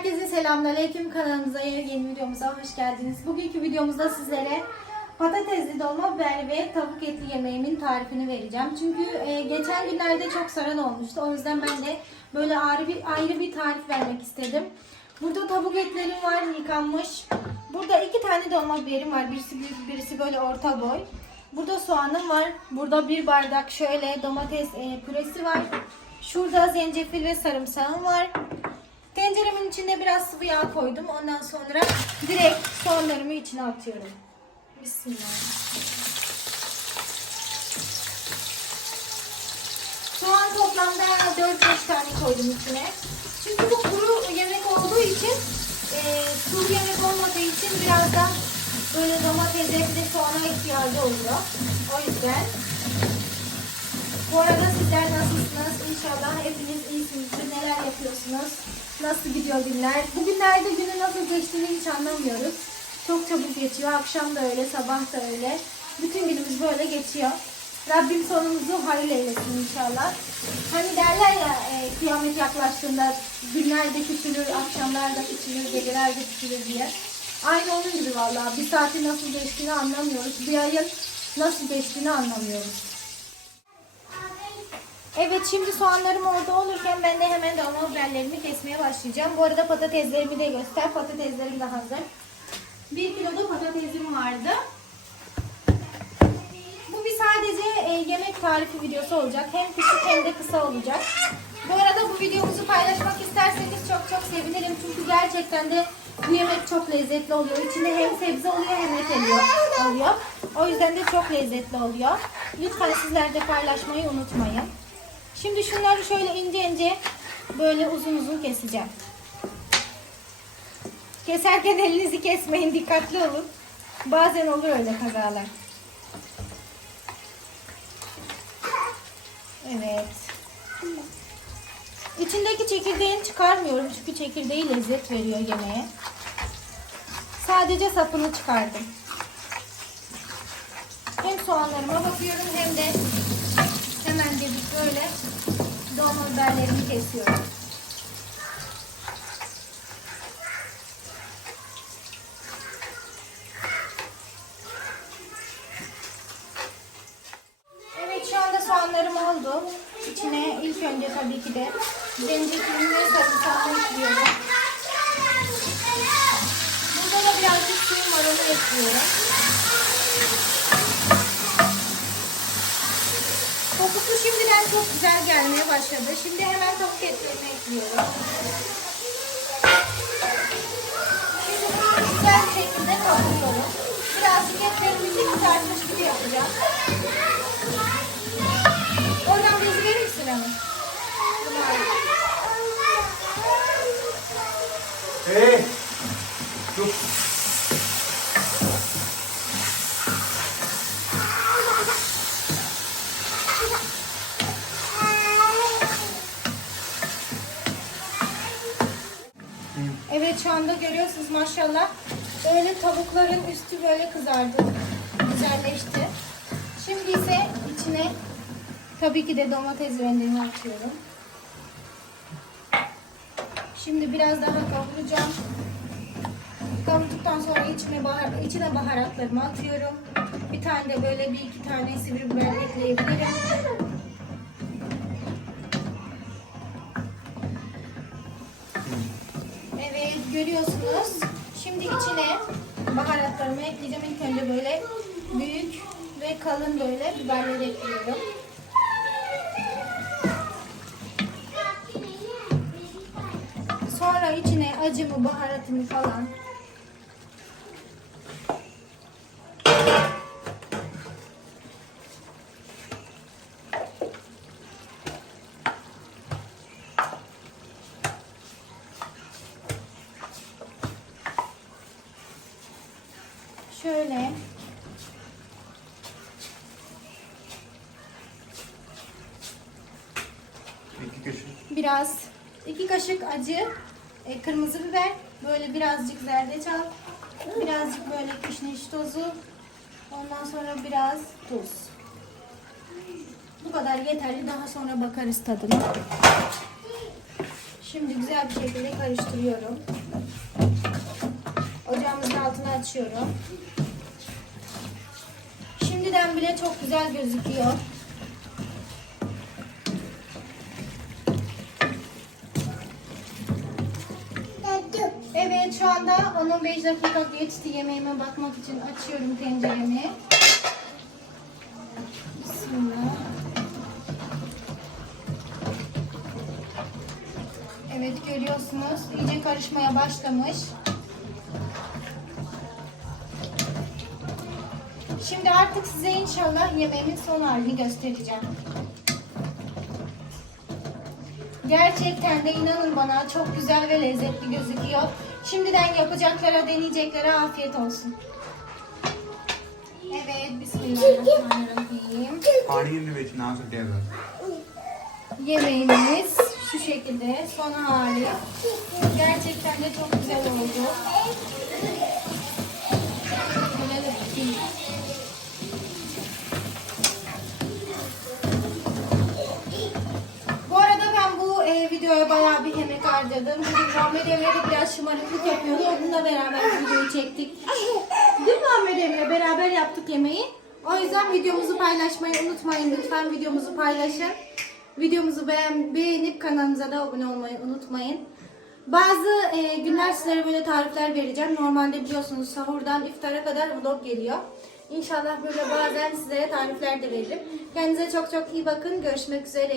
Herkese selamünaleyküm kanalımıza yeni videomuza hoş geldiniz. Bugünkü videomuzda sizlere patatesli dolma biber ve tavuk etli yemeğimin tarifini vereceğim. Çünkü e, geçen günlerde çok saran olmuştu. O yüzden ben de böyle ayrı bir ayrı bir tarif vermek istedim. Burada tavuk etlerim var yıkanmış. Burada iki tane dolma biberim var. Birisi büyük, birisi böyle orta boy. Burada soğanım var. Burada bir bardak şöyle domates e, püresi var. Şurada zencefil ve sarımsağım var. Tenceremin içine biraz sıvı yağ koydum. Ondan sonra direkt soğanlarımı içine atıyorum. Bismillah. Soğan toplamda 4-5 tane koydum içine. Çünkü bu kuru yemek olduğu için e, sulu yemek olmadığı için biraz da böyle domatese bir de soğana ihtiyacı oluyor. O yüzden bu arada sizler nasılsınız? İnşallah hepiniz iyisinizdir. Neler yapıyorsunuz? Nasıl gidiyor günler? Bugünlerde günü nasıl geçtiğini hiç anlamıyoruz. Çok çabuk geçiyor. Akşam da öyle, sabah da öyle. Bütün günümüz böyle geçiyor. Rabbim sonumuzu hayırlı eylesin inşallah. Hani derler ya e, kıyamet yaklaştığında günler de küçülür, akşamlar da küçülür, geceler de küçülür diye. Aynı onun gibi vallahi. Bir saatin nasıl geçtiğini anlamıyoruz. Bir ayın nasıl geçtiğini anlamıyoruz. Evet şimdi soğanlarım orada olurken ben de hemen dolma biberlerimi kesmeye başlayacağım. Bu arada patateslerimi de göster. Patateslerim de hazır. Bir kilo da patatesim vardı. Bu bir sadece e, yemek tarifi videosu olacak. Hem küçük hem de kısa olacak. Bu arada bu videomuzu paylaşmak isterseniz çok çok sevinirim. Çünkü gerçekten de bu yemek çok lezzetli oluyor. İçinde hem sebze oluyor hem et oluyor. O yüzden de çok lezzetli oluyor. Lütfen sizler de paylaşmayı unutmayın. Şimdi şunları şöyle ince ince böyle uzun uzun keseceğim. Keserken elinizi kesmeyin dikkatli olun. Bazen olur öyle kazalar. Evet. İçindeki çekirdeğini çıkarmıyorum çünkü çekirdeği lezzet veriyor yemeğe. Sadece sapını çıkardım. Hem soğanlarıma bakıyorum hem de hemen dedik böyle dolma biberlerimi kesiyorum. Evet şu anda soğanlarım oldu. İçine ilk önce tabii ki de zencefilini ve sarımsağını ekliyorum. Burada da birazcık suyum var onu ekliyorum. Şimdiden çok güzel gelmeye başladı. Şimdi hemen tavuk etlerini ekliyorum. Şimdi güzel şekilde kavuruyorum. Birazcık etlerimizi kızartmış gibi yapacağım. Şu anda görüyorsunuz maşallah. Böyle tavukların üstü böyle kızardı. Güzelleşti. Şimdi ise içine tabii ki de domates rendemi atıyorum. Şimdi biraz daha kavuracağım. Kavurduktan sonra içine, bahar, içine baharatlarımı atıyorum. Bir tane de böyle bir iki tane sivri biber ekleyebilirim. Görüyorsunuz. Şimdi içine baharatlarımı ekleyeceğim. İlk önce böyle büyük ve kalın böyle biberleri ekliyorum. Sonra içine acımı, baharatımı falan şöyle İki kaşık. Biraz iki kaşık acı e, kırmızı biber, böyle birazcık zerdeçal, birazcık böyle kişniş tozu, ondan sonra biraz tuz. Bu kadar yeterli. Daha sonra bakarız tadına. Şimdi güzel bir şekilde karıştırıyorum. Ocağımızın altını açıyorum. Şimdiden bile çok güzel gözüküyor. Evet şu anda 10-15 dakika geçti. Yemeğime bakmak için açıyorum tenceremi. Bismillah. Evet görüyorsunuz iyice karışmaya başlamış. Şimdi artık size inşallah yemeğimin son halini göstereceğim. Gerçekten de inanın bana çok güzel ve lezzetli gözüküyor. Şimdiden yapacaklara, deneyeceklere afiyet olsun. Evet, bismillahirrahmanirrahim. Pani gibi ve içine hazır diye Yemeğimiz şu şekilde son hali. Gerçekten de çok güzel oldu. Harcadım. Bugün Muhammed Emre de biraz şımarıklık yapıyordu. Onunla beraber videoyu çektik. Mi Muhammed Emre? Beraber yaptık yemeği. O yüzden videomuzu paylaşmayı unutmayın. Lütfen videomuzu paylaşın. Videomuzu beğen, beğenip kanalımıza da abone olmayı unutmayın. Bazı e, günler sizlere böyle tarifler vereceğim. Normalde biliyorsunuz sahurdan iftara kadar vlog geliyor. İnşallah böyle bazen sizlere tarifler de veririm. Kendinize çok çok iyi bakın. Görüşmek üzere.